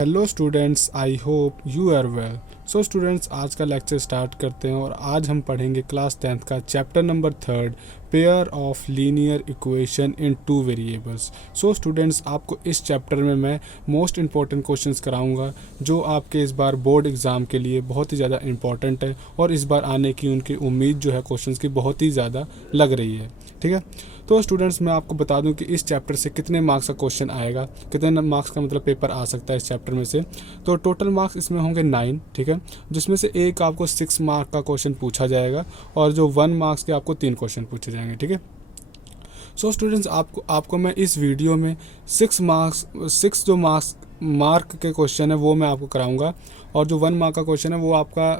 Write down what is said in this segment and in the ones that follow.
Hello students, I hope you are well. So students, आज का lecture start करते हैं और आज हम पढ़ेंगे क्लास 10th का chapter number 3, pair of linear equation in two variables. So students, आपको इस चैप्टर में मैं मोस्ट इंपॉर्टेंट क्वेश्चंस कराऊंगा जो आपके इस बार बोर्ड एग्ज़ाम के लिए बहुत ही ज़्यादा इंपॉर्टेंट है और इस बार आने की उनकी उम्मीद जो है क्वेश्चंस की बहुत ही ज़्यादा लग रही है। ठीक है, तो स्टूडेंट्स मैं आपको बता दूं कि इस चैप्टर से कितने मार्क्स का क्वेश्चन आएगा, कितने मार्क्स का मतलब पेपर आ सकता है इस चैप्टर में से। तो टोटल मार्क्स इसमें होंगे 9, ठीक है, जिसमें से एक आपको 6 मार्क का क्वेश्चन पूछा जाएगा और जो 1 मार्क्स के आपको 3 क्वेश्चन पूछे जाएंगे। ठीक है, सो स्टूडेंट्स आपको मैं इस वीडियो में 6 जो मार्क के क्वेश्चन है वो मैं आपको कराऊंगा और जो 1 मार्क का क्वेश्चन है वो आपका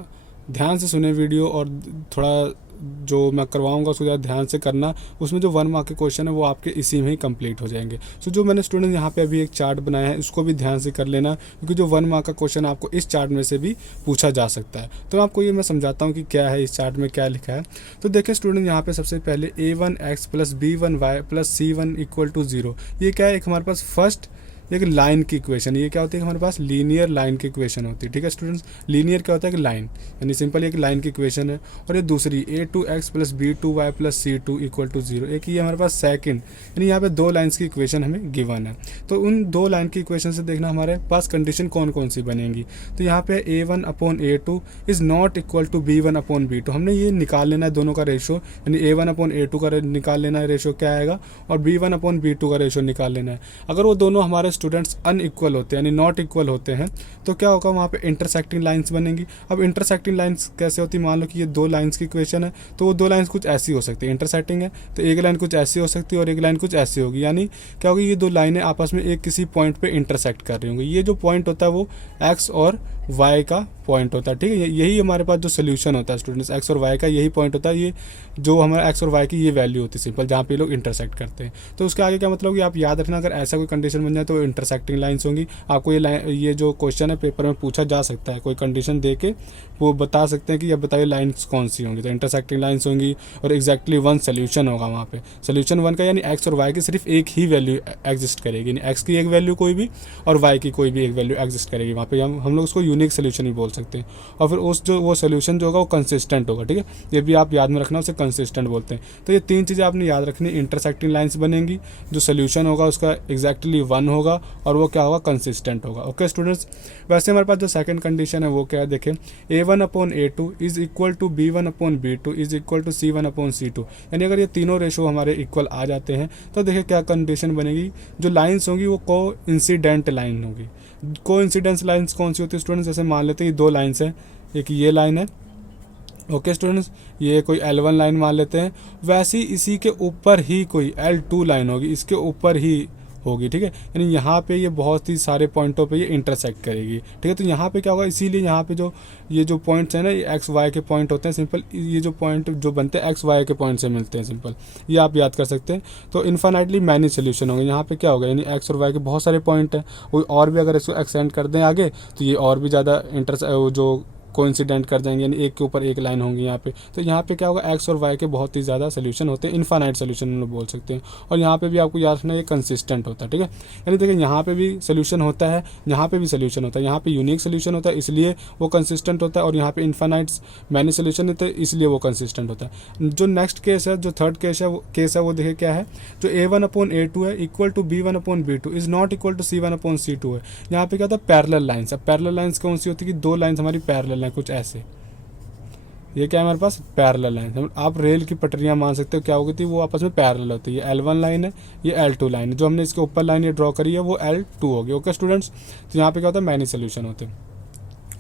ध्यान से सुने वीडियो और थोड़ा जो मैं करवाऊंगा उसको ज़्यादा ध्यान से करना। उसमें जो 1 मार्क के क्वेश्चन है वो आपके इसी में ही कंप्लीट हो जाएंगे। सो जो मैंने स्टूडेंट यहाँ पे अभी एक चार्ट बनाया है उसको भी ध्यान से कर लेना, क्योंकि जो 1 मार्क का क्वेश्चन आपको इस चार्ट में से भी पूछा जा सकता है। तो आपको ये मैं समझाता हूँ कि क्या है इस चार्ट में क्या लिखा है। तो देखिए स्टूडेंट, यहाँ पे सबसे पहले a1x + b1y + c1 = 0। ये क्या है, एक हमारे पास फर्स्ट एक लाइन की इक्वेशन। ये क्या होती है, हमारे पास लीनियर लाइन की इक्वेशन होती है। ठीक है स्टूडेंट्स, लीनियर क्या होता है कि लाइन, यानी सिंपल एक लाइन की इक्वेशन है। और ये दूसरी a2x + b2y + c2 = 0। एक ये हमारे पास सेकंड, यानी यहाँ पे 2 लाइन्स की इक्वेशन हमें गिवन है। तो उन 2 लाइन की इक्वेशन से देखना हमारे पास कंडीशन कौन कौन सी बनेंगी। तो यहाँ पे a1/a2 = b1/b2। हमने ये निकाल लेना है दोनों का रेशो, यानी a1/a2 का निकाल लेना है रेशो क्या आएगा और b1/b2 का रेशो निकाल लेना है। अगर वो दोनों हमारे स्टूडेंट्स अनइक्वल होते हैं, यानी नॉट इक्वल होते हैं, तो क्या होगा, वहाँ पे इंटरसेक्टिंग लाइंस बनेंगी। अब इंटरसेक्टिंग लाइंस कैसे होती है, मान लो कि ये 2 लाइंस की इक्वेशन है, तो वो 2 लाइंस कुछ ऐसी हो सकती है, इंटरसेक्टिंग है तो एक लाइन कुछ ऐसी हो सकती है और एक लाइन कुछ ऐसी होगी। यानी क्या होगी, ये 2 लाइनें आपस में एक किसी पॉइंट पे इंटरसेक्ट कर रही होंगी। ये जो पॉइंट होता है वो एक्स और वाई का पॉइंट होता है। ठीक है, यही हमारे पास जो सोल्यूशन होता है स्टूडेंट्स, एक्स और वाई का यही पॉइंट होता है। ये जो हमारा एक्स और वाई की ये वैल्यू होती है सिंपल, जहाँ पे लोग इंटरसेक्ट करते हैं। तो उसके आगे क्या मतलब कि आप याद रखना, अगर ऐसा कोई कंडीशन बन जाए तो इंटरसेक्टिंग लाइन्स होंगी। आपको ये जो क्वेश्चन है पेपर में पूछा जा सकता है, कोई कंडीशन दे के वो बता सकते हैं कि अब बताइए लाइन्स कौन सी होंगी। तो इंटरसेक्टिंग लाइन्स होंगी और एग्जैक्टली 1 सोल्यूशन होगा वहाँ पे। सोल्यूशन 1 का यानी एक्स और वाई की सिर्फ एक ही वैल्यू एग्जिस्ट करेगी, यानी एक्स की एक वैल्यू कोई भी और वाई की कोई भी एक वैल्यू एग्जिस्ट करेगी वहाँ पे। हम लोग उसको यूनिक सोल्यूशन ही बोल सकते हैं। और फिर वो सोल्यूशन जो होगा वो कंसिस्टेंट होगा। ठीक है, ये भी आप याद में रखना, उसे कंसिस्टेंट बोलते हैं। तो ये 3 चीज़ें आपने याद रखनी। इंटरसेक्टिंग लाइन्स बनेंगी, जो सोल्यूशन होगा उसका एग्जैक्टली 1 होगा और वो क्या होगा, कंसिस्टेंट होगा। ओके स्टूडेंट्स, वैसे हमारे पास जो सेकंड कंडीशन है वो क्या है, देखें a1/a2 = b1/b2 = c1/c2। यानी अगर ये तीनों रेशो हमारे इक्वल आ जाते हैं तो देखिए क्या कंडीशन बनेगी। जो लाइन्स होंगी वो को इंसिडेंट लाइन होगी। को इंसिडेंस लाइन्स कौन सी होती है स्टूडेंट्स, जैसे मान लेते हैं 2 लाइन्स हैं, एक ये लाइन है, ओके स्टूडेंट्स, ये कोई L1 लाइन मान लेते हैं, वैसी इसी के ऊपर ही कोई L2 लाइन होगी, इसके ऊपर ही होगी। ठीक है, यानी यहाँ पे ये बहुत ही सारे पॉइंटों पे ये इंटरसेक्ट करेगी। ठीक है, तो यहाँ पे क्या होगा, इसीलिए यहाँ पे ये जो पॉइंट्स हैं ना, ये एक्स वाई के पॉइंट होते हैं सिंपल। ये जो पॉइंट जो बनते हैं एक्स वाई के पॉइंट से मिलते हैं सिंपल, ये आप याद कर सकते हैं। तो इन्फाइनाइटली मैनी सोल्यूशन होंगे। यहाँ पे क्या होगा, यानी एक्स और वाई के बहुत सारे पॉइंट हैं, और भी अगर इसको एक्सटेंड कर दें आगे तो ये और भी ज़्यादा जो कोइंसिडेंट कर जाएंगे, यानी एक के ऊपर एक लाइन होंगी यहाँ पे। तो यहाँ पे क्या होगा, एक्स और वाई के बहुत ही ज़्यादा सोल्यूशन होते हैं, इनफाइनाइट सोल्यूशन हम लोग बोल सकते हैं। और यहाँ पे भी आपको याद रखना ये कंसिस्टेंट होता है। ठीक है, यानी देखिए यहाँ पे भी सोल्यूशन होता है, यहाँ पे भी सोल्यूशन होता है, यहाँ पे यूनिक सोल्यूशन होता है इसलिए वो कंसिस्टेंट होता है, और यहाँ पे इनफाइनाइट मैनी सोल्यूशन होते हैं इसलिए वो कंसिस्टेंट होता है। जो नेक्स्ट केस है, जो थर्ड केस है वो देखिए क्या है, जो a1/a2 है = b1/b2 ≠ c1/c2 है। यहाँ पे क्या होता है, पैरेलल लाइन्स। अब पैरेलल लाइन्स कौन सी होती है कि 2 लाइन्स हमारी पैरेलल है कुछ ऐसे। ये क्या है हमारे पास, पैरेलल लाइन। आप रेल की पटरियां मान सकते हो क्या होगी थी, वो आपस में पैरेलल होती है। L1 लाइन है, ये L2 लाइन है, जो हमने इसके ऊपर लाइन ये ड्रॉ करी है वो L2 होगी। ओके स्टूडेंट्स, तो यहाँ पे क्या होता है, मैनी सोल्यूशन होते हैं।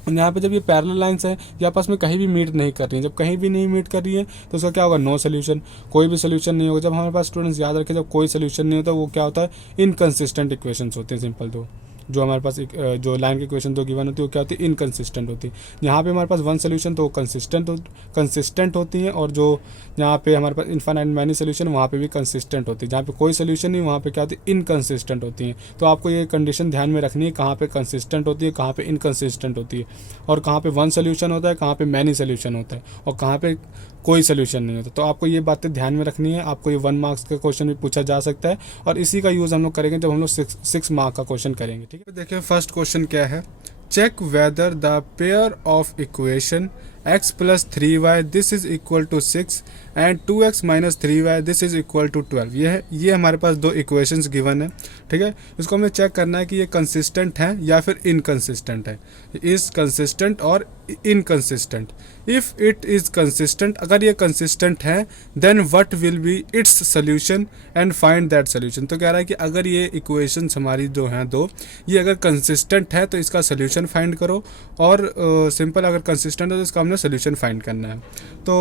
यहाँ पे जब ये पैरेलल लाइंस है ये आपस में कहीं भी मीट नहीं कर रही है, जब कहीं भी नहीं मीट कर रही है तो उसका क्या होगा, नो सोल्यूशन, कोई भी सोल्यूशन नहीं होगा। जब हमारे पास स्टूडेंट्स याद रखें, जब कोई सोल्यूशन नहीं होता वो क्या होता है, इनकंसिस्टेंट इक्वेशंस होते हैं सिंपल। दो जो हमारे पास जो लाइन की इक्वेशन 2 गिवन होती है वो क्या होती है, इनकंसिस्टेंट होती है। यहाँ पे हमारे पास 1 सोल्यूशन तो वो कंसिस्टेंट होती है, और जो यहाँ पे हमारे पास इनफाइनाइट मैनी सोल्यूशन वहाँ पे भी कंसिस्टेंट होती है। जहाँ पे कोई सोल्यूशन नहीं वहाँ पे क्या होती है, इनकंसिस्टेंट होती है। तो आपको ये कंडीशन ध्यान में रखनी है, कहाँ पे कंसिस्टेंट होती है, कहाँ पे इनकंसिस्टेंट होती है, और कहाँ पे 1 सोल्यूशन होता है, कहाँ पे मैनी सोल्यूशन होता है, और कहाँ पे कोई सोल्यूशन नहीं होता। तो आपको ये बातें ध्यान में रखनी है। आपको ये 1 मार्क्स का क्वेश्चन भी पूछा जा सकता है, और इसी का यूज़ हम लोग करेंगे जब हम लोग 6 मार्क का क्वेश्चन करेंगे। ठीक है। ठीक है, देखिए फर्स्ट क्वेश्चन क्या है, check whether the pair of equation x plus 3y this is equal to 6 and 2x minus 3y this is equal to 12। ये हमारे पास दो इक्वेशंस गिवन है। ठीक है, इसको हमें चेक करना है कि ये कंसिस्टेंट है या फिर इनकंसिस्टेंट है, इज कंसिस्टेंट और inconsistent. If it is consistent, अगर ये कंसिस्टेंट है then what will be its solution and find that solution. तो कह रहा है कि अगर ये इक्वेशंस हमारी जो हैं दो, ये अगर कंसिस्टेंट है तो इसका सोल्यूशन फाइंड करो, और सिंपल अगर कंसिस्टेंट है तो इसका हमने सोल्यूशन फाइंड करना है। तो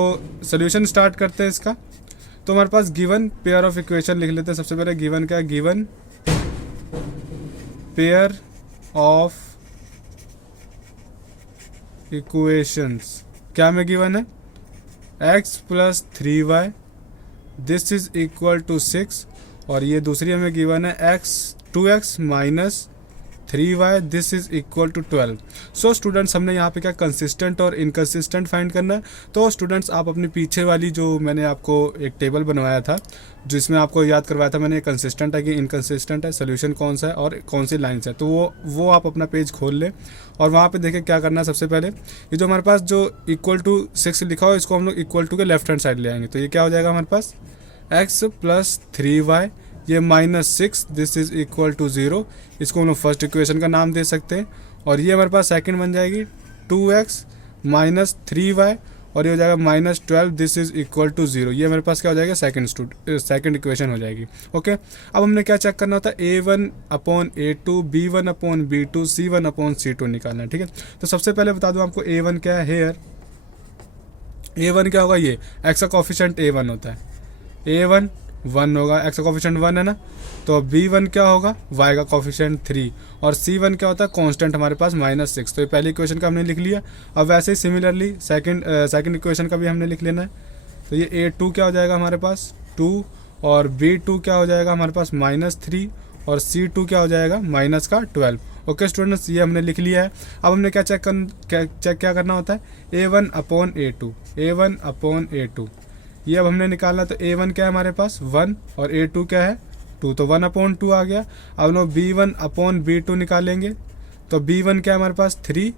सोल्यूशन स्टार्ट करते हैं इसका। तो हमारे पास गिवन पेयर ऑफ इक्वेशन लिख लेते हैं। सबसे पहले गिवन क्या है, गिवन पेयर ऑफ इक्वेशंस क्या में गिवन है, x plus 3y this is equal to 6, और ये दूसरी हमें गिवन है x minus 3y this is equal to 12। So students हमने यहाँ पे क्या कंसिस्टेंट और इनकंसिस्टेंट फाइंड करना है। तो स्टूडेंट्स आप अपने पीछे वाली जो मैंने आपको एक टेबल बनवाया था जिसमें आपको याद करवाया था मैंने, कंसिस्टेंट है कि इनकंसिस्टेंट है, सोल्यूशन कौन सा है और कौन सी लाइन्स है, तो वो आप अपना पेज खोल लें और वहाँ पे देखें क्या करना है। सबसे पहले ये जो हमारे पास जो इक्वल टू 6 लिखा हो इसको हम लोग इक्वल टू के लेफ्ट हैंड साइड ले आएंगे। तो ये क्या हो जाएगा हमारे पास, x प्लस 3y ये minus 6 this is equal to 0, इसको हम लोग फर्स्ट इक्वेशन का नाम दे सकते हैं। और ये हमारे पास सेकंड बन जाएगी 2x माइनस 3y, और ये हो जाएगा minus 12 this is equal to 0। ये हमारे पास क्या हो जाएगा, सेकंड इक्वेशन हो जाएगी। ओके, अब हमने क्या चेक करना होता है, a1 upon a2 b1 upon b2 c1 upon c2 निकालना है। ठीक है, तो सबसे पहले बता दूं आपको a1 क्या है। हेयर a1 क्या होगा, ये x का कोफिशिएंट a1 होता है, a1 1 होगा, x का कोफिशिएंट 1 है ना। तो b1 क्या होगा, y का कोफिशिएंट 3, और c1 क्या होता है, कांस्टेंट हमारे पास माइनस 6। तो ये पहली इक्वेशन का हमने लिख लिया। अब वैसे ही सिमिलरली सेकंड इक्वेशन का भी हमने लिख लेना है। तो ये a2 क्या हो जाएगा हमारे पास 2, और b2 क्या हो जाएगा हमारे पास माइनस 3, और c2 क्या हो जाएगा माइनस का 12। ओके स्टूडेंट्स, ये हमने लिख लिया है। अब हमने क्या चेक करना होता है, a1 अपॉन a2 ये अब हमने निकालना। तो a1 क्या है हमारे पास 1, और a2 क्या है 2, तो 1 अपॉन 2 आ गया। अब लोग b1 अपॉन b2 निकालेंगे। तो b1 क्या है हमारे पास 3,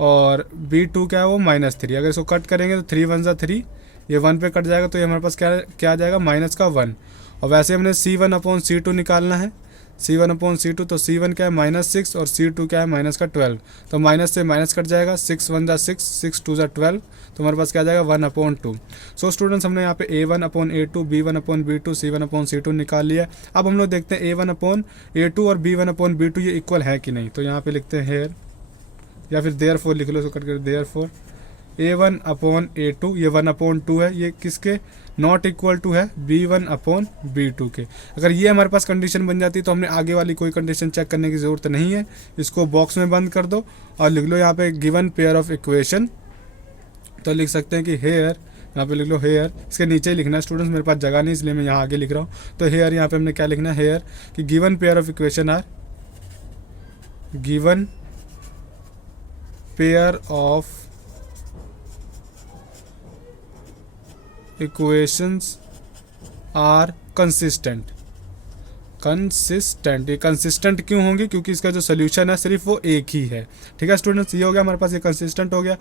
और b2 क्या है वो माइनस 3। अगर इसको कट करेंगे तो 3 1 सा 3, ये 1 पे कट जाएगा, तो ये हमारे पास क्या आ जाएगा माइनस का 1। और वैसे हमने c1 अपॉन c2 निकालना है, c1 अपॉन c2, तो c1 क्या है माइनस 6, और c2 क्या है माइनस का 12। तो माइनस से माइनस कट जाएगा, 6 1 जा 6, 6 2 जा 12, तो हमारे पास क्या आ जाएगा 1 अपॉन 2। सो स्टूडेंट्स हमने यहाँ पे a1 upon a2 b1 upon b2 c1 upon c2 निकाल लिया। अब हम लोग देखते हैं a1 अपॉन a2 और b1 अपॉन b2 ये इक्वल है कि नहीं। तो यहाँ पे लिखते हैं हेयर, या फिर देयरफॉर लिख लो, इसको कट कर देयरफॉर a1 अपॉन a2 ये 1 अपॉन 2 है, ये किसके नॉट इक्वल टू है b1 अपॉन b2 के। अगर ये हमारे पास कंडीशन बन जाती तो हमने आगे वाली कोई कंडीशन चेक करने की ज़रूरत नहीं है। इसको बॉक्स में बंद कर दो और लिख लो यहाँ पे गिवन पेयर ऑफ इक्वेशन। तो लिख सकते हैं कि हेयर, यहाँ पे लिख लो हेयर, इसके नीचे ही लिखना है स्टूडेंट्स, मेरे पास जगह नहीं इसलिए मैं यहाँ आगे लिख रहा हूँ। तो हेयर यहाँ पे हमने क्या लिखना है, हेयर कि given pair of equation are, given pair of equations are consistent. ये कंसिस्टेंट क्यों होंगे, क्योंकि इसका जो सोल्यूशन है सिर्फ वो एक ही है। ठीक है स्टूडेंट्स, ये हो गया हमारे पास, ये कंसिस्टेंट हो गया।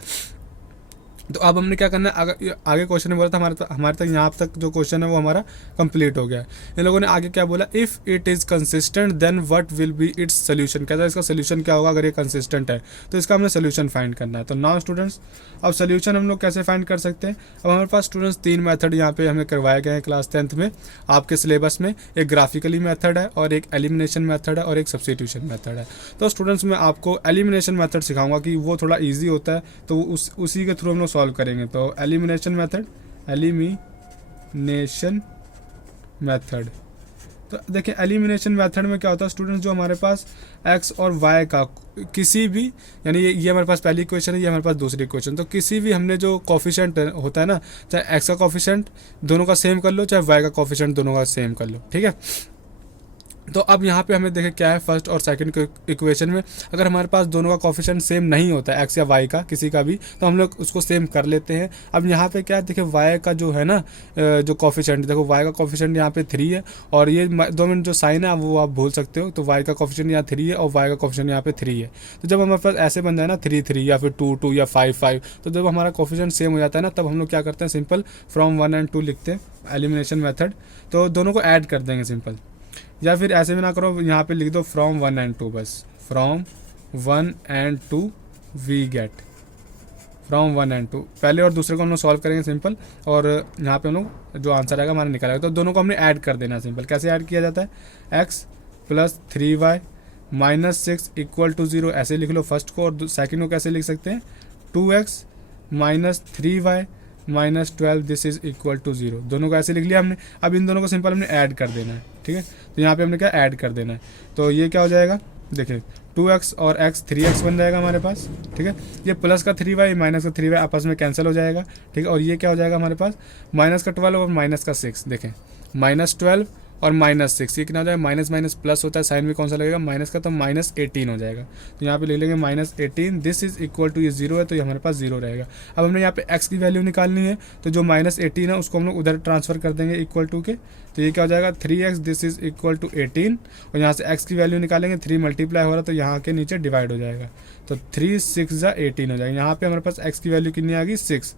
तो अब हमने क्या करना है, आगे क्वेश्चन में बोला था हमारे तक यहाँ तक जो क्वेश्चन है वो हमारा कंप्लीट हो गया। इन लोगों ने आगे क्या बोला, if it is consistent then what will be its solution. कहता है इसका सोल्यूशन क्या होगा अगर ये कंसिस्टेंट है, तो इसका हमने सोल्यूशन फाइंड करना है। तो नाउ स्टूडेंट्स अब सोल्यूशन हम लोग कैसे फाइंड कर सकते हैं। अब हमारे पास स्टूडेंट्स 3 मेथड यहाँ पे हमें करवाए गए हैं क्लास 10th में आपके सिलेबस में। एक ग्राफिकली मेथड है, और एक एलिमिनेशन मेथड है, और एक सब्स्टिट्यूशन मेथड है। तो स्टूडेंट्स मैं आपको एलिमिनेशन मेथड सिखाऊंगा कि वो थोड़ा ईजी होता है, तो उसी के थ्रू हम लोग सॉल्व करेंगे। तो एलिमिनेशन मेथड, तो देखिए एलिमिनेशन मेथड में क्या होता है स्टूडेंट्स, जो हमारे पास x और y का किसी भी, यानी ये हमारे पास पहली इक्वेशन है, ये हमारे पास दूसरी इक्वेशन, तो किसी भी हमने जो कोफिशिएंट होता है ना, चाहे x का कोफिशिएंट दोनों का सेम कर लो, चाहे y का कोफिशिएंट दोनों का सेम कर लो। ठीक है, तो अब यहाँ पे हमें देखें क्या है फर्स्ट और सेकंड इक्वेशन में, अगर हमारे पास दोनों का कोफिशिएंट सेम नहीं होता है, एक्स या वाई का किसी का भी, तो हम लोग उसको सेम कर लेते हैं। अब यहाँ पे क्या है, देखिए वाई का जो है ना जो कोफिशिएंट, देखो वाई का कोफिशिएंट यहाँ पे 3 है, और ये 2 मिनट जो साइन है वो आप भूल सकते हो। तो वाई का कोफिशिएंट यहाँ 3 है और वाई का कोफिशिएंट यहाँ पे 3 है। तो जब हमारे पास ऐसे बन जाए ना 3 3 या फिर 2 2 या 5 5, तो जब हमारा कोफिशिएंट सेम हो जाता है ना, तब हम लोग क्या करते हैं, सिंपल फ्रॉम 1 and 2 लिखते हैं, एलिमिनेशन मेथड। तो दोनों को ऐड कर देंगे सिंपल, या फिर ऐसे भी ना करो, यहाँ पे लिख दो फ्रॉम 1 and 2, बस from 1 and 2 we get, from 1 and 2 पहले और दूसरे को हम लोग सॉल्व करेंगे सिंपल, और यहाँ पे हम लोग जो आंसर आएगा हमारा निकालेगा। तो दोनों को हमने ऐड कर देना सिंपल। कैसे ऐड किया जाता है, x plus 3y minus 6 equal to 0, ऐसे लिख लो फर्स्ट को, और सेकंड को कैसे लिख सकते हैं, 2x minus 3y minus 12 this is equal to 0। दोनों को ऐसे लिख लिया हमने। अब इन दोनों को सिंपल हमने ऐड कर देना है, ठीक है। तो यहाँ पे हमने क्या ऐड कर देना है, तो ये क्या हो जाएगा, देखिए 2x और x 3x बन जाएगा हमारे पास, ठीक है। ये प्लस का 3y माइनस का 3y आपस में कैंसिल हो जाएगा, ठीक है। और ये क्या हो जाएगा हमारे पास, माइनस का 12 और माइनस का 6, देखें माइनस 12 और माइनस 6, ये कितना हो जाएगा, माइनस माइनस प्लस होता है, साइन में कौन सा लगेगा, माइनस का, तो माइनस 18 हो जाएगा। तो यहाँ पे ले लेंगे minus 18, this is equal to, ये 0 है तो ये हमारे पास 0 रहेगा। अब हमने यहाँ पे x की वैल्यू निकालनी है, तो जो माइनस 18 है उसको हम लोग उधर ट्रांसफर कर देंगे इक्वल टू के, तो ये क्या हो जाएगा 3x this is equal to 18, और यहाँ से x की वैल्यू निकालेंगे, 3 मल्टीप्लाई हो रहा है तो यहाँ के नीचे डिवाइड हो जाएगा, तो 3 6 जा 18 हो जाएगा। यहाँ पे हमारे पास x की वैल्यू कितनी आ गई, 6,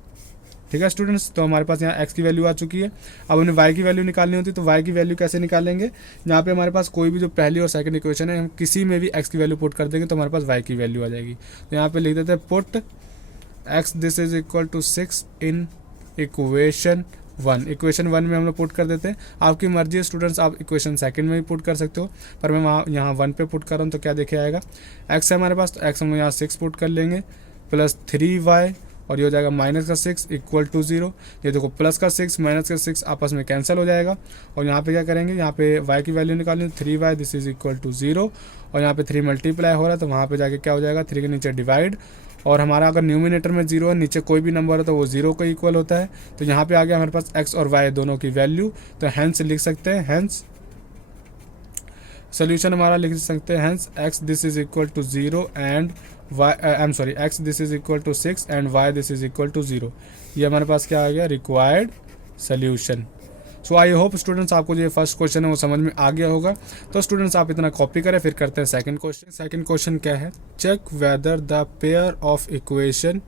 ठीक है स्टूडेंट्स। तो हमारे पास यहाँ x की वैल्यू आ चुकी है। अब हमें y की वैल्यू निकालनी होती है, तो y की वैल्यू कैसे निकालेंगे, यहाँ पे हमारे पास कोई भी जो पहली और सेकंड इक्वेशन है, हम किसी में भी x की वैल्यू पुट कर देंगे तो हमारे पास y की वैल्यू आ जाएगी। तो यहाँ पे लिख देते हैं put x this is equal to 6 in equation 1। Equation 1 में हम लोग पुट कर देते हैं। आपकी मर्जी है स्टूडेंट्स, आप इक्वेशन सेकंड में भी पुट कर सकते हो, पर मैं वहाँ यहाँ 1 पे पुट कर रहा हूँ। तो क्या देखे आएगा, x है हमारे पास, तो x हम यहाँ 6 पुट कर लेंगे, प्लस 3y, और ये हो जाएगा माइनस का 6 इक्वल टू 0। ये देखो प्लस का 6 माइनस का 6 आपस में कैंसिल हो जाएगा, और यहाँ पे क्या करेंगे, यहाँ पे y की वैल्यू निकालेंगे, 3y this is equal to 0, और यहाँ पे 3 मल्टीप्लाई हो रहा है तो वहाँ पे जाके क्या हो जाएगा, 3 के नीचे डिवाइड, और हमारा अगर न्यूमिनेटर में 0 है, नीचे कोई भी नंबर है तो वो 0 को इक्वल होता है। तो यहाँ पे आ गया हमारे पास x और y दोनों की वैल्यू, तो हैंस लिख सकते हैं, हैंस सोल्यूशन हमारा लिख सकते हैं, hence x this is equal to 0 and x this is equal to 6 and y this is equal to 0। ये हमारे पास क्या आ गया, required solution. So I hope students आपको जो ये फर्स्ट क्वेश्चन है वो समझ में आ गया होगा। तो स्टूडेंट्स आप इतना कॉपी करें, फिर करते हैं सेकंड क्वेश्चन। सेकंड क्वेश्चन क्या है, check whether the pair of equation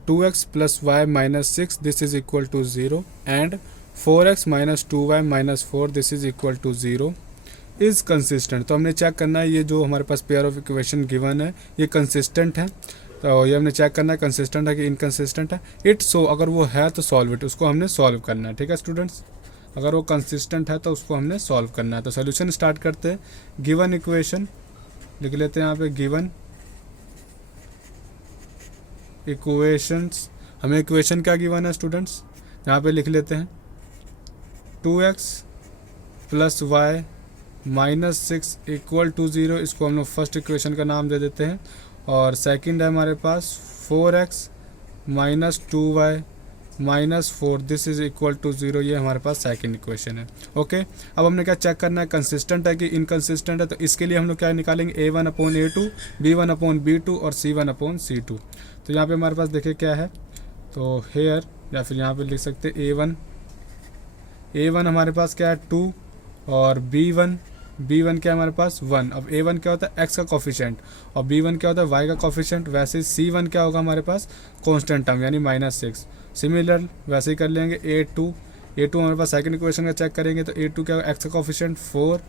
2x plus y minus 6 this is equal to 0 and 4x minus 2y minus 4 this is equal to 0 is consistent. तो हमने चेक करना है ये जो हमारे पास पेयर ऑफ इक्वेशन गिवन है ये कंसिस्टेंट है, तो ये हमने चेक करना है कंसिस्टेंट है कि इनकंसिस्टेंट है। इट सो अगर वो है तो सॉल्व इट, उसको हमने सॉल्व करना है, ठीक है स्टूडेंट्स। अगर वो कंसिस्टेंट है तो उसको हमने सॉल्व करना है। तो सोल्यूशन स्टार्ट करते हैं। गिवन इक्वेशन लिख लेते हैं यहाँ पे, गिवन इक्वेशंस, हमें इक्वेशन क्या गिवन है स्टूडेंट्स, यहाँ पे लिख लेते हैं 2x plus y minus 6 equal to 0, इसको हम लोग फर्स्ट इक्वेशन का नाम दे देते हैं। और सेकंड है हमारे पास 4x minus 2y minus 4 this is equal to 0, ये हमारे पास सेकंड इक्वेशन है। ओके, अब हमने क्या चेक करना है, कंसिस्टेंट है कि इनकंसिस्टेंट है। तो इसके लिए हम लोग क्या निकालेंगे, a1 upon a2, b1 upon b2 और c1 अपॉन c2। तो यहाँ पे हमारे पास देखिए क्या है, तो हेयर या फिर यहाँ पे लिख सकते हैं a1 हमारे पास क्या है 2 और b1 क्या है हमारे पास 1। अब a1 क्या होता है x का कोफिशिएंट और b1 क्या होता है y का कोफिशिएंट। वैसे c1 क्या होगा हमारे पास कांस्टेंट टर्म यानी -6। सिमिलर वैसे ही कर लेंगे a2 हमारे पास सेकंड इक्वेशन का चेक करेंगे तो a2 क्या है x का कोफिशिएंट 4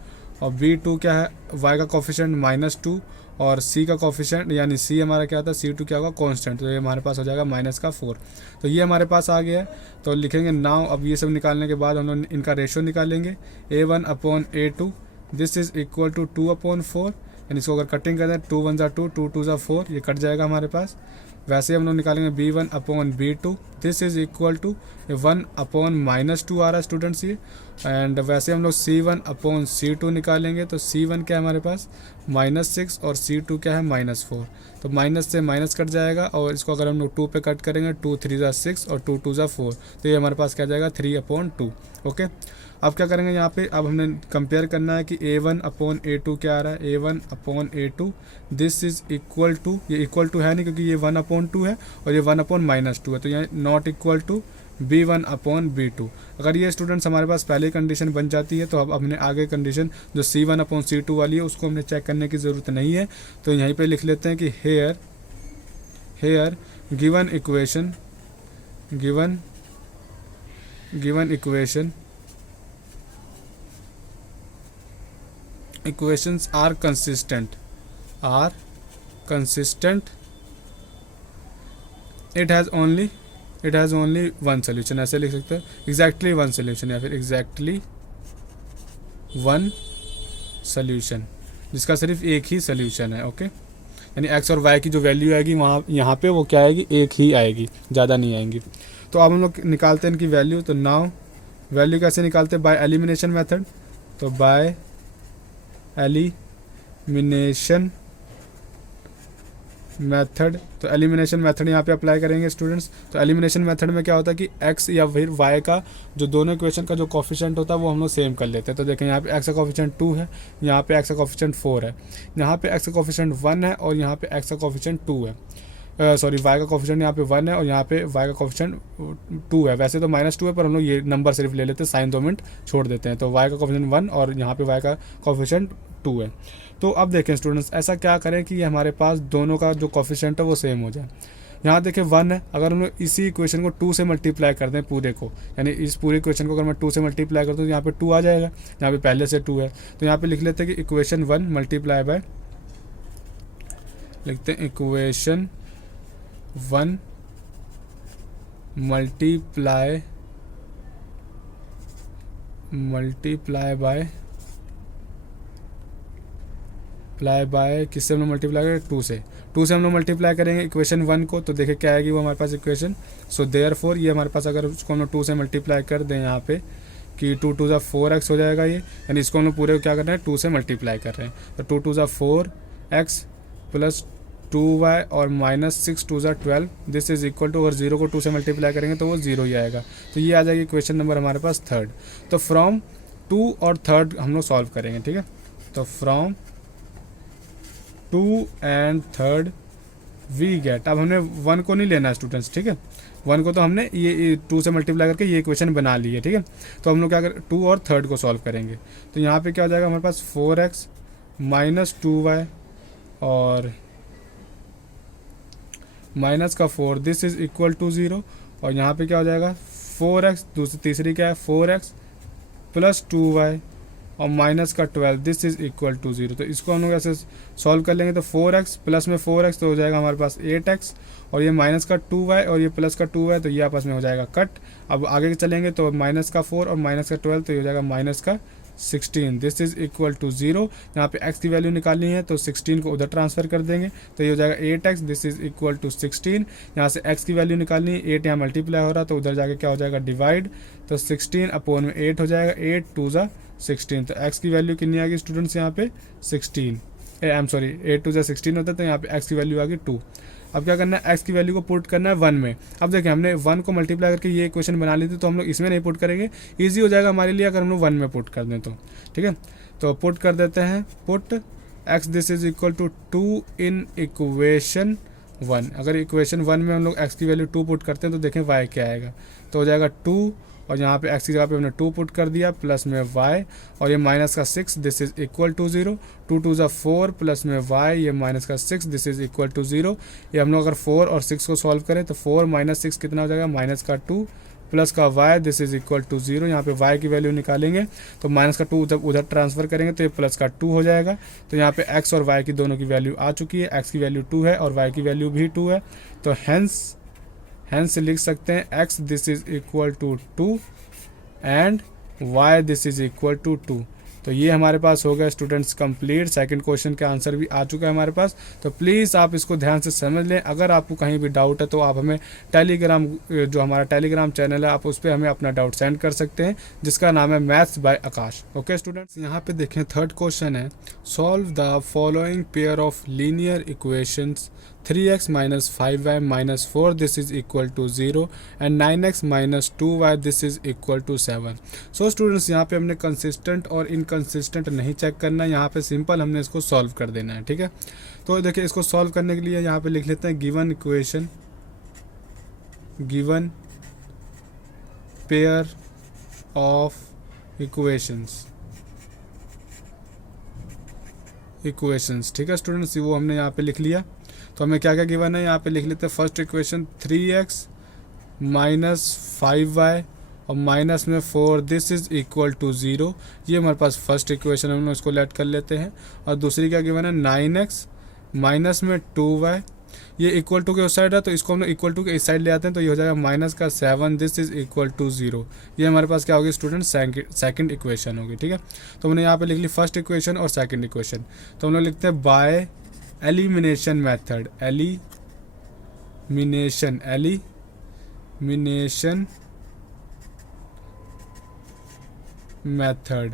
और b2 क्या है y का कोफिशिएंट -2 और c का कोफिशिएंट यानी c हमारा क्या होता है c2 क्या होगा कांस्टेंट, तो ये हमारे पास हो जाएगा -4। तो ये हमारे पास आ गया है। तो लिखेंगे नाउ, अब ये सब निकालने के बाद हम लोग इनका रेशियो निकालेंगे a1 upon a2 this is equal to 2 upon 4, यानी इसको अगर कटिंग कर दें 2 1 ज़ा 2 2 2 ज़ा 4, ये कट जाएगा हमारे पास। वैसे हम लोग निकालेंगे b1 upon b2 this is equal to 1 upon -2 आ रहा है स्टूडेंट्स ये। एंड वैसे हम लोग c1 अपॉन c2 निकालेंगे तो c1 क्या है हमारे पास -6 और c2 क्या है -4, तो माइनस से माइनस कट जाएगा और इसको अगर हम लोग 2 पे कट करेंगे 2 3 ज़ा 6 और 2 2 ज़ा 4, तो ये हमारे पास क्या जाएगा 3 अपॉन 2। ओके, अब क्या करेंगे यहाँ पे, अब हमने कंपेयर करना है कि A1/A2 क्या आ रहा है, A1/A2 this is equal to, ये इक्वल टू है नहीं क्योंकि ये 1/2 है और ये 1/-2 है, तो यहाँ नॉट इक्वल टू B1/B2। अगर ये स्टूडेंट्स हमारे पास पहले कंडीशन बन जाती है तो अब हमने आगे कंडीशन जो C1/C2 वाली है उसको हमने चेक करने की ज़रूरत नहीं है। तो यहीं पे लिख लेते हैं कि here given equations are consistent, it has only one solution, ऐसे लिख सकते हैं exactly one solution या फिर exactly one solution, जिसका सिर्फ एक ही सोल्यूशन है। ओके, यानी x और y की जो वैल्यू आएगी वहाँ यहाँ पे वो क्या आएगी, एक ही आएगी, ज़्यादा नहीं आएंगी। तो अब हम लोग निकालते हैं इनकी वैल्यू। तो नाउ वैल्यू कैसे निकालते हैं, बाय एलिमिनेशन मेथड। तो बाय एलिमिनेशन मेथड, तो एलिमिनेशन मेथड यहाँ पे अप्लाई करेंगे स्टूडेंट्स। तो एलिमिनेशन मेथड में क्या होता है कि x या फिर y का जो दोनों इक्वेशन का जो कोफिशिएंट होता है वो हम लोग सेम कर लेते हैं। तो देखें यहाँ पे x का कोफिशिएंट 2 है, यहाँ पे x का कोफिशिएंट 4 है, यहाँ पे x का कोफिशिएंट 1 है और यहाँ पे x का कोफिशिएंट 2 है। सॉरी, y का कोफिशिएंट यहाँ पे 1 है और यहाँ पे y का कोफिशिएंट 2 है। वैसे तो -2 है पर हम लोग ये नंबर सिर्फ ले लेते हैं, साइन 2 मिनट छोड़ देते हैं। तो y का कोफिशिएंट 1 और यहाँ पे y का कोफिशिएंट 2 है। तो अब देखें स्टूडेंट्स, ऐसा क्या करें कि हमारे पास दोनों का जो कोफिशिएंट है वो सेम हो जाए। यहाँ देखें 1 है, अगर हम लोग इसी इक्वेशन को 2 से मल्टीप्लाई कर दें पूरे को, यानी इस पूरे इक्वेशन को अगर मैं 2 से मल्टीप्लाई करता हूँ तो यहाँ पे 2 आ जाएगा, यहाँ पे पहले से 2 है। तो यहाँ पे लिख लेते हैं कि इक्वेशन 1 मल्टीप्लाई बाय, लिखते हैं इक्वेशन 1 मल्टीप्लाई बाय किससे हम लोग मल्टीप्लाई करेंगे, 2 से हम लोग मल्टीप्लाई करेंगे इक्वेशन 1 को। तो देखिए क्या आएगी वो हमारे पास इक्वेशन। सो देयरफॉर ये हमारे पास, अगर उसको हम लोग 2 से मल्टीप्लाई कर दें यहाँ पे कि 2 2 4x हो जाएगा ये, यानी इसको हम लोग पूरे क्या कर रहे हैं, 2 से मल्टीप्लाई कर रहे हैं। तो 2 2 4x प्लस 2y और -6 2 12, दिस इज इक्वल टू, अगर 0 को 2 से मल्टीप्लाई करेंगे तो वो 0 ही आएगा। तो ये आ जाएगी इक्वेशन नंबर हमारे पास 3rd। तो फ्रॉम 2 और 3rd हम लोग सॉल्व करेंगे, ठीक है। तो from 2 and 3rd we get, अब हमने 1 को नहीं लेना है स्टूडेंट्स, ठीक है। 1 को तो हमने ये 2 से मल्टीप्लाई करके ये इक्वेशन बना ली है, ठीक है। तो हम लोग क्या करें, 2 और 3rd को सॉल्व करेंगे। तो यहाँ पे क्या हो जाएगा हमारे पास 4x -2y और माइनस का 4, दिस इज इक्वल टू 0। और यहाँ पे क्या हो जाएगा 4x, तीसरी क्या है 4x प्लस 2y और माइनस का 12, दिस इज इक्वल टू 0। तो इसको हम लोग ऐसे सॉल्व कर लेंगे। तो 4x प्लस में 4x तो हो जाएगा हमारे पास 8x और ये माइनस का 2y और ये प्लस का 2y, तो ये आपस में हो जाएगा कट। अब आगे चलेंगे तो माइनस का 4 और माइनस का 12 तो ये हो जाएगा माइनस का 16, दिस इज इक्वल टू 0। यहाँ पे x की वैल्यू निकालनी है तो 16 को उधर ट्रांसफर कर देंगे तो ये हो जाएगा 8x, this is equal to 16। यहाँ से x की वैल्यू निकालनी है, 8 यहाँ मल्टीप्लाई हो रहा तो उधर जाके क्या हो जाएगा डिवाइड, तो 16/8 हो जाएगा, 8 2 16। तो x की वैल्यू कितनी आ गई स्टूडेंट्स यहाँ पे 16, आई एम सॉरी 8 2 16 होता है, तो यहाँ पे x की वैल्यू आ गई 2। अब क्या करना है, x की वैल्यू को पुट करना है 1 में। अब देखिए हमने 1 को मल्टीप्लाई करके ये इक्वेशन बना ली थी, तो हम लोग इसमें नहीं पुट करेंगे, ईजी हो जाएगा हमारे लिए अगर हम लोग 1 में पुट कर दें तो, ठीक है। तो पुट कर देते हैं, put x this is equal to 2 in equation 1। अगर इक्वेशन 1 में हम लोग x की वैल्यू 2 पुट करते हैं तो देखें y क्या आएगा, तो हो जाएगा 2 और यहाँ पे x की जगह पे हमने 2 पुट कर दिया प्लस में y और ये माइनस का 6, this is equal to 0। 2 2 4 plus में y, ये माइनस का 6, दिस इज इक्वल टू 0। ये हम लोग अगर 4 और 6 को सॉल्व करें तो 4 - 6 कितना हो जाएगा, माइनस का 2 प्लस का y, this is equal to 0। यहाँ पे y की वैल्यू निकालेंगे तो माइनस का 2 जब उधर ट्रांसफर करेंगे तो ये प्लस का 2 हो जाएगा। तो यहाँ पे x और y की दोनों की वैल्यू आ चुकी है, x की वैल्यू 2 है और y की वैल्यू भी 2 है। तो हैंस लिख सकते हैं x this is equal to 2 and y this is equal to 2। तो ये हमारे पास हो गया स्टूडेंट्स कंप्लीट। सेकंड क्वेश्चन का आंसर भी आ चुका है हमारे पास। तो प्लीज़ आप इसको ध्यान से समझ लें। अगर आपको कहीं भी डाउट है तो आप हमें टेलीग्राम, जो हमारा टेलीग्राम चैनल है, आप उस पर हमें अपना डाउट सेंड कर सकते हैं, जिसका नाम है maths by Akash. Okay students, यहाँ पे देखें थर्ड क्वेश्चन है, solve the following pair of linear equations 3x minus 5y minus 4 this is equal to 0 and 9x minus 2y this is equal to 7। So students, यहाँ पे हमने consistent और inconsistent नहीं check करना है, यहाँ पे सिंपल हमने इसको सॉल्व कर देना है। ठीक है, तो देखिए इसको सॉल्व करने के लिए यहाँ पे लिख लेते हैं given equation, given pair of equations, ठीक है स्टूडेंट्स, वो हमने यहाँ पे लिख लिया। तो हमें क्या क्या गिवन है यहाँ पे लिख लेते हैं। First equation 3x minus 5y और माइनस में 4 दिस इज इक्वल टू 0, ये हमारे पास फर्स्ट इक्वेशन है, हम लोग इसको लेट कर लेते हैं। और दूसरी क्या गिवन है 9x माइनस में 2y, ये इक्वल टू के उस साइड है तो इसको हम लोग इक्वल टू के इस साइड ले आते हैं, तो ये हो जाएगा माइनस का 7 दिस इज इक्वल टू 0। ये हमारे पास क्या होगी स्टूडेंट, सेकंड इक्वेशन होगी। ठीक है, तो हमने यहाँ पे लिख ली फर्स्ट इक्वेशन और सेकंड इक्वेशन। तो हम लोग लिखते हैं by elimination method, elimination method.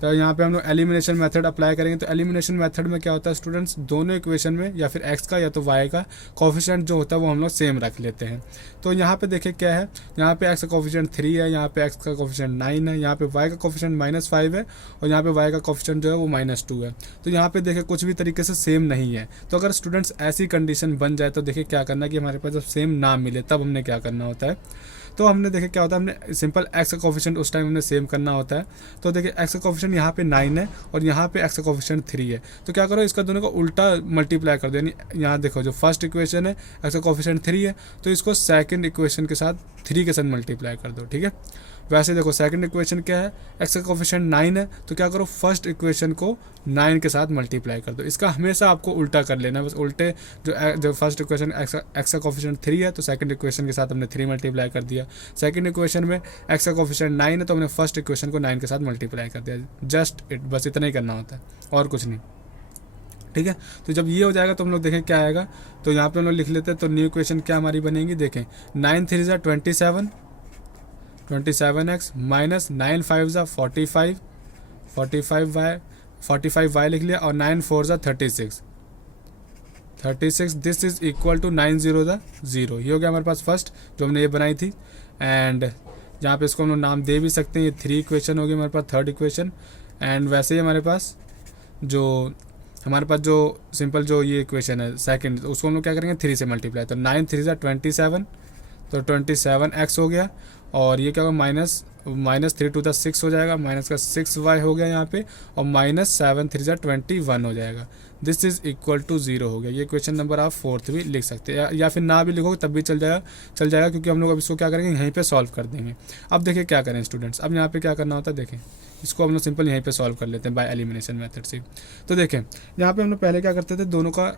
तो यहाँ पे हम लोग एलिमिनेशन मेथड अप्लाई करेंगे। तो एलिमिनेशन मेथड में क्या होता है स्टूडेंट्स, दोनों इक्वेशन में या फिर x का या तो y का कोफिशिएंट जो होता है वो हम लोग सेम रख लेते हैं। तो यहाँ पे देखिए क्या है, यहाँ पे x का कोफिशिएंट 3 है, यहाँ पे x का कोफिशिएंट 9 है, यहाँ पे y का कोफिशिएंट -5 है और यहाँ पे y का कोफिशिएंट जो है वो -2 है। तो यहाँ पे देखिए कुछ भी तरीके से सेम नहीं है। तो अगर स्टूडेंट्स ऐसी कंडीशन बन जाए तो देखिए क्या करना कि हमारे पास जब सेम ना मिले तब हमने क्या करना होता है। तो हमने देखे क्या होता है, हमने सिंपल x का कोफिशिएंट उस टाइम हमने सेम करना होता है। तो देखिए x का कोफिशिएंट यहाँ पे 9 है और यहाँ पे x का कोफिशिएंट 3 है। तो क्या करो, इसका दोनों का उल्टा मल्टीप्लाई कर दो। यानी यहाँ देखो जो फर्स्ट इक्वेशन है x का कोफिशिएंट 3 है, तो इसको सेकंड इक्वेशन के साथ 3 के साथ मल्टीप्लाई कर दो। ठीक है, वैसे देखो सेकंड इक्वेशन क्या है, x का कोफिशिएंट 9 है, तो क्या करो फर्स्ट इक्वेशन को 9 के साथ मल्टीप्लाई कर दो। इसका हमेशा आपको उल्टा कर लेना है, बस उल्टे जो फर्स्ट इक्वेशन x का कोफिशिएंट 3 है तो सेकंड इक्वेशन के साथ हमने 3 मल्टीप्लाई कर दिया। सेकंड इक्वेशन में x का कोफिशिएंट 9 है तो हमने फर्स्ट इक्वेशन को 9 के साथ मल्टीप्लाई कर दिया। जस्ट इट, बस इतना ही करना होता है और कुछ नहीं। ठीक है, तो जब ये हो जाएगा तो हम लोग देखें क्या आएगा। तो यहाँ पे हम लोग लिख लेते हैं, तो न्यू इक्वेशन क्या हमारी बनेगी, देखें 9 3 ज़ा 27x माइनस 9 5 ज़ा 45y लिख लिया और 9 4 ज़ा 36 दिस इज इक्वल टू 9 0 ज़ा 0। ये हो गया हमारे पास फर्स्ट जो हमने ये बनाई थी। एंड जहाँ पे इसको हम लोग नाम दे भी सकते हैं, ये 3 इक्वेशन होगी हमारे पास, थर्ड इक्वेशन। एंड वैसे ही हमारे पास जो सिंपल जो ये इक्वेशन है सेकंड, उसको हम लोग क्या करेंगे 3 से मल्टीप्लाई। तो 9 3 ज़ा 27, तो 27x हो गया और ये क्या होगा माइनस 3 2 ज़ा 6 हो जाएगा, माइनस का 6y हो गया यहाँ पे और माइनस 7 3 ज़ा 21 हो जाएगा। दिस इज इक्वल टू 0 हो गया। ये क्वेश्चन नंबर आप फोर्थ भी लिख सकते हैं या फिर ना भी लिखोगे तब भी चल जाएगा क्योंकि हम लोग अब इसको क्या करेंगे यहीं पे सॉल्व कर देंगे। अब देखिए क्या करें स्टूडेंट्स, अब यहाँ पे क्या करना होता है, देखें इसको हम लोग सिंपल यहीं पे सॉल्व कर लेते हैं बाय एलिमिनेशन मेथड से। तो देखें यहाँ पे हम लोग पहले क्या करते थे, दोनों का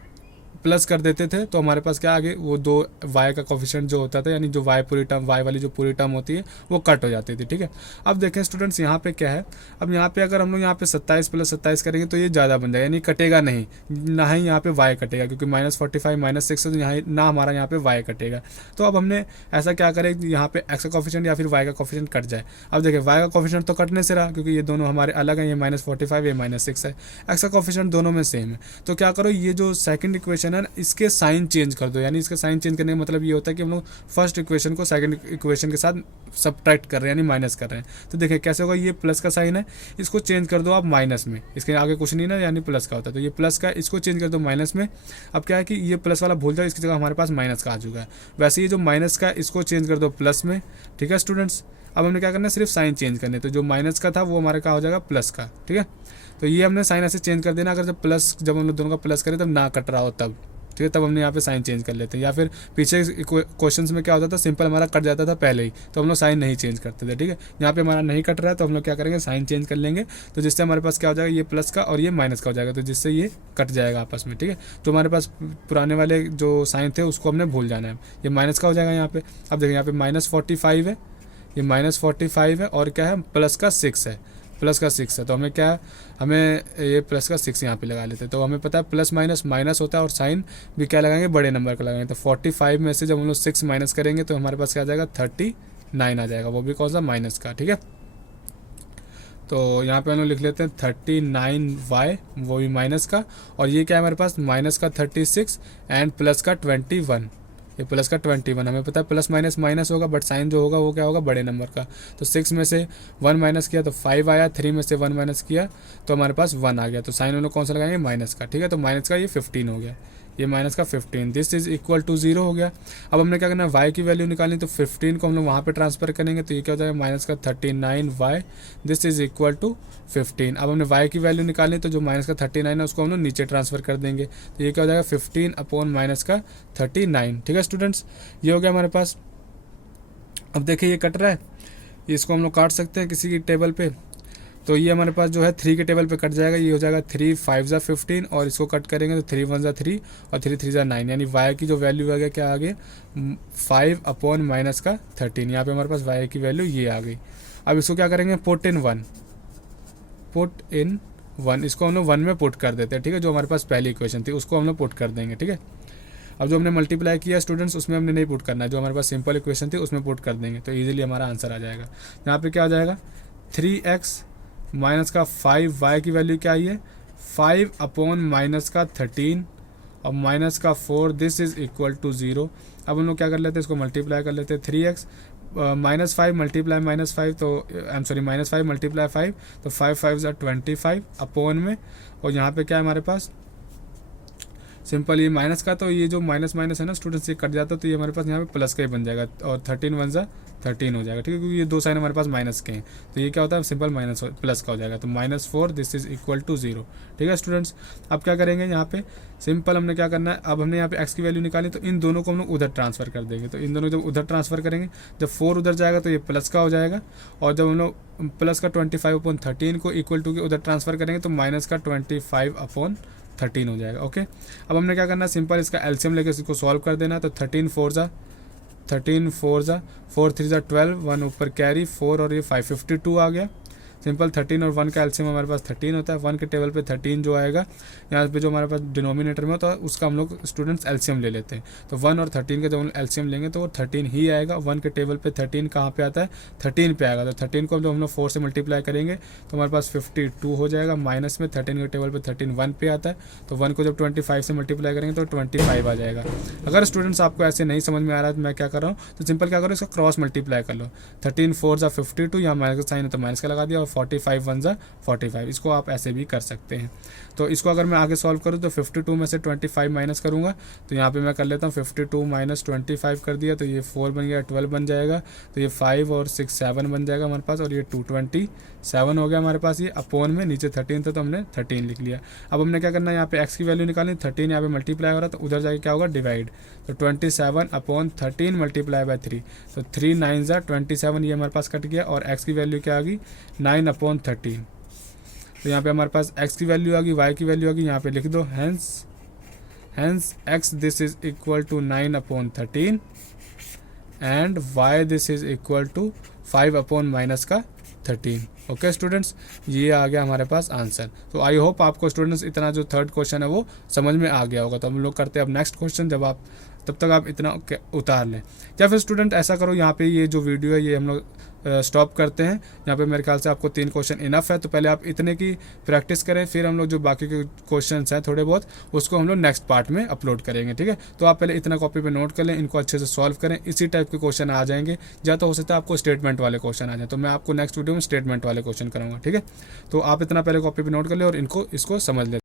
प्लस कर देते थे तो हमारे पास क्या आगे वो दो y का कोफिशिएंट जो होता था, यानी जो y वाली जो पूरी टर्म होती है वो कट हो जाती थी। ठीक है, अब देखें स्टूडेंट्स यहाँ पे क्या है, अब यहाँ पे अगर हम लोग यहाँ पे 27 + 27 करेंगे तो ये ज़्यादा बन जाएगा, यानी कटेगा नहीं, ना ही यहाँ पे y कटेगा क्योंकि -45 -6 है तो यहाँ ना हमारा यहाँ पे y कटेगा। तो अब हमने ऐसा क्या करें, यहाँ पे x का कोफिशिएंट या फिर y का कोफिशिएंट कट जाए। अब देखिए y का कोफिशिएंट तो कटने से रहा क्योंकि ये दोनों हमारे अलग हैं, ये -45 ये -6 है, x का कोफिशिएंट दोनों में सेम है। तो क्या करो, ये जो सेकंड इक्वेशन है इसके साइन चेंज कर दो, यानी इसका साइन चेंज करने का मतलब ये होता है कि हम लोग फर्स्ट इक्वेशन को सेकंड इक्वेशन के साथ सब्ट्रैक्ट कर रहे हैं यानी माइनस कर रहे हैं। तो देखिए कैसे होगा, ये प्लस का साइन है, इसको चेंज कर दो आप माइनस में, इसके आगे कुछ नहीं ना, यानी प्लस का होता है, तो ये प्लस का इसको चेंज कर दो माइनस में। अब क्या है कि ये प्लस वाला भूल जाओ, इसकी जगह हमारे पास माइनस का आ चुका है। वैसे ये जो माइनस का इसको चेंज कर दो प्लस में। ठीक है स्टूडेंट्स, अब हमने क्या करना है, सिर्फ साइन चेंज करने, तो जो माइनस का था वो हमारा क्या हो जाएगा प्लस का। ठीक है, तो ये हमने साइन ऐसे चेंज कर देना, अगर जब हम लोग दोनों का प्लस करें तब ना कट रहा हो तब। ठीक है, तब हमने यहाँ पे साइन चेंज कर लेते हैं, या फिर पीछे क्वेश्चंस में क्या होता था, सिंपल हमारा कट जाता था पहले ही तो हम लोग साइन नहीं चेंज करते थे। ठीक है, यहाँ पे हमारा नहीं कट रहा है तो हम लोग क्या करेंगे, साइन चेंज कर लेंगे, तो जिससे हमारे पास क्या हो जाएगा, ये प्लस का और ये माइनस का हो जाएगा, तो जिससे ये कट जाएगा आपस में। ठीक है, तो हमारे पास पुराने वाले जो साइन थे उसको हमने भूल जाना है, ये माइनस का हो जाएगा यहाँ पे। अब देखिए यहाँ पे -45 है, ये -45 है और क्या है प्लस का 6 है, प्लस का 6 है, तो हमें क्या, हमें ये प्लस का 6 यहाँ पे लगा लेते हैं। तो हमें पता है प्लस माइनस माइनस होता है और साइन भी क्या लगाएंगे, बड़े नंबर का लगाएंगे। तो 45 में से जब हम लोग 6 माइनस करेंगे तो हमारे पास क्या आ जाएगा, 39 आ जाएगा, वो भी कौन सा, माइनस का। ठीक है, तो यहाँ पे हम लोग लिख लेते हैं 39y, वो भी माइनस का, और ये क्या है हमारे पास, माइनस का 36 एंड प्लस का 21। ये प्लस का 21, हमें पता है प्लस माइनस माइनस होगा, बट साइन जो होगा वो क्या होगा, बड़े नंबर का। तो 6 में से 1 माइनस किया तो 5 आया, 3 में से 1 माइनस किया तो हमारे पास 1 आ गया। तो साइन हम लोग कौन सा लगाएंगे, माइनस का। ठीक है, तो माइनस का ये 15 हो गया, ये माइनस का 15, दिस इज इक्वल टू 0 हो गया। अब हमने क्या करना है, y की वैल्यू निकालनी, तो 15 को हम लोग वहाँ पे ट्रांसफर करेंगे, तो ये क्या हो जाएगा, माइनस का 39y, this is equal to 15। अब हमने y की वैल्यू निकालनी, तो जो माइनस का 39 है उसको हम लोग नीचे ट्रांसफर कर देंगे, तो ये क्या हो जाएगा, 15 अपॉन माइनस का 39। ठीक है स्टूडेंट्स, ये हो गया हमारे पास। अब देखिए ये कट रहा है, इसको हम लोग काट सकते हैं किसी की टेबल पे, तो ये हमारे पास जो है 3 के टेबल पे कट जाएगा, ये हो जाएगा 3 5 ज़ा 15, और इसको कट करेंगे तो 3 1 ज़ा 3 और 3 3 ज़ा 9, यानी y की जो वैल्यू आ गया, क्या आ गया, 5 अपॉन माइनस का 13। यहाँ पे हमारे पास y की वैल्यू ये आ गई। अब इसको क्या करेंगे, पुट इन 1, इसको हम लोग 1 में पुट कर देते हैं। ठीक है, जो हमारे पास पहली इक्वेशन थी उसको हम लोग पुट कर देंगे। ठीक है, अब जो हमने मल्टीप्लाई किया स्टूडेंट्स, उसमें हमने नहीं पुट करना है, जो हमारे पास सिंपल इक्वेशन थी उसमें पुट कर देंगे, तो ईजिली हमारा आंसर आ जाएगा। यहाँ पे क्या आ जाएगा, 3x माइनस का 5y की वैल्यू क्या आई है, 5 अपॉन माइनस का 13 और माइनस का 4, दिस इज इक्वल टू 0। अब हम लोग क्या कर लेते हैं, इसको मल्टीप्लाई कर लेते हैं, 3x माइनस 5 मल्टीप्लाई माइनस 5, तो I am sorry minus 5 multiply 5, तो 5 5 ज़ा 25 अपॉन में, और यहाँ पे क्या है हमारे पास, सिंपल ये माइनस का, तो ये जो माइनस माइनस है ना स्टूडेंट्स, ये कट जाता है, तो ये हमारे पास यहाँ पे प्लस का ही बन जाएगा, और 13 1 ज़ा 13 हो जाएगा। ठीक है, क्योंकि ये दो साइन हमारे पास माइनस के हैं, तो ये क्या होता है, सिंपल माइनस प्लस का हो जाएगा, तो -4, दिस इज इक्वल टू 0। ठीक है स्टूडेंट्स, अब क्या करेंगे, यहाँ पे सिंपल हमने क्या करना है, अब हमने यहाँ पे x की वैल्यू निकाली, तो इन दोनों को हम लोग उधर ट्रांसफर कर देंगे। तो इन दोनों जब उधर ट्रांसफर करेंगे, जब 4 उधर जाएगा तो ये प्लस का हो जाएगा, और जब हम लोग प्लस का 25/13 को इक्वल टू के उधर ट्रांसफर करेंगे तो माइनस का 25/13 हो जाएगा। ओके, अब हमने क्या करना है, सिंपल इसका एलसीएम लेकर इसको सॉल्व कर देना है। तो 13 4 ज़ा 4 3 ज़ा 12, 1 ऊपर कैरी 4 और ये 552 आ गया। सिंपल 13 और 1 का एलसीएम हमारे पास 13 होता है। 1 के टेबल पे 13 जो आएगा, यहाँ पे जो हमारे पास डिनोमिनेटर में होता है उसका हम लोग स्टूडेंट्स एलसीएम ले लेते हैं। तो 1 और 13 का जब हम एलसीएम लेंगे तो वो 13 ही आएगा। 1 के टेबल पे 13 कहाँ पे आता है, 13 पे आएगा। तो 13 को जब हम लोग 4 से मल्टीप्लाई करेंगे तो हमारे पास 52 हो जाएगा। माइनस में 13 के टेबल पर 13 1 पे आता है, तो 1 को जब 25 से मल्टीप्लाई करेंगे तो 25 आ जाएगा। अगर स्टूडेंट्स आपको ऐसे नहीं समझ में आ रहा है तो मैं क्या कर रहा हूँ, तो सिंपल क्या करो, इसका क्रॉस मल्टीप्लाई कर लो। 13 4 ज़ा 52, यहाँ माइनस का साइन है तो माइनस का लगा दिया, और 45 1 ज़ा 45, इसको आप ऐसे भी कर सकते हैं। तो इसको अगर मैं आगे सॉल्व करूँ तो 52 में से 25 माइनस करूँगा, तो यहाँ पे मैं कर लेता हूँ 52 माइनस 25 कर दिया, तो ये 4 बन गया, 12 बन जाएगा, तो ये 5 और 6 7 बन जाएगा हमारे पास, और ये 227 हो गया हमारे पास। ये अपॉन में नीचे 13 था तो हमने 13 लिख लिया। अब हमने क्या करना है, यहाँ पे x की वैल्यू निकालनी, 13 यहाँ पे मल्टीप्लाई हो रहा है तो उधर जाके क्या होगा, डिवाइड। तो 27/13 मल्टीप्लाई बाय 3, तो 3 9 ज़ा 27, ये हमारे पास कट गया, और x की वैल्यू क्या आ गई, 9/13। तो यहाँ पे हमारे पास x की वैल्यू आ गई, y की वैल्यू आ गई, यहाँ पे लिख दो hence x this is equal to 9/13 and y this is equal to 5/-13। Okay students, ये आ गया हमारे पास आंसर। तो आई होप आपको स्टूडेंट्स इतना जो थर्ड क्वेश्चन है वो समझ में आ गया होगा। तो हम लोग करते हैं अब नेक्स्ट क्वेश्चन, जब आप तब तक आप इतना उतार लें। या फिर स्टूडेंट ऐसा करो, यहाँ पे ये जो वीडियो है ये हम लोग स्टॉप करते हैं। यहाँ पे मेरे ख्याल से आपको 3 क्वेश्चन इनफ है, तो पहले आप इतने की प्रैक्टिस करें, फिर हम लोग जो बाकी के क्वेश्चंस हैं थोड़े बहुत उसको हम लोग नेक्स्ट पार्ट में अपलोड करेंगे। ठीक है, तो आप पहले इतना कॉपी पे नोट कर लें, इनको अच्छे से सॉल्व करें। इसी टाइप के क्वेश्चन आ जाएंगे, या तो हो सकता है आपको स्टेटमेंट वाले क्वेश्चन आ जाए, तो मैं आपको नेक्स्ट वीडियो में स्टेटमेंट वाले क्वेश्चन कराऊंगा। ठीक है, तो आप इतना पहले कॉपी पे नोट कर लें और इसको समझ लें।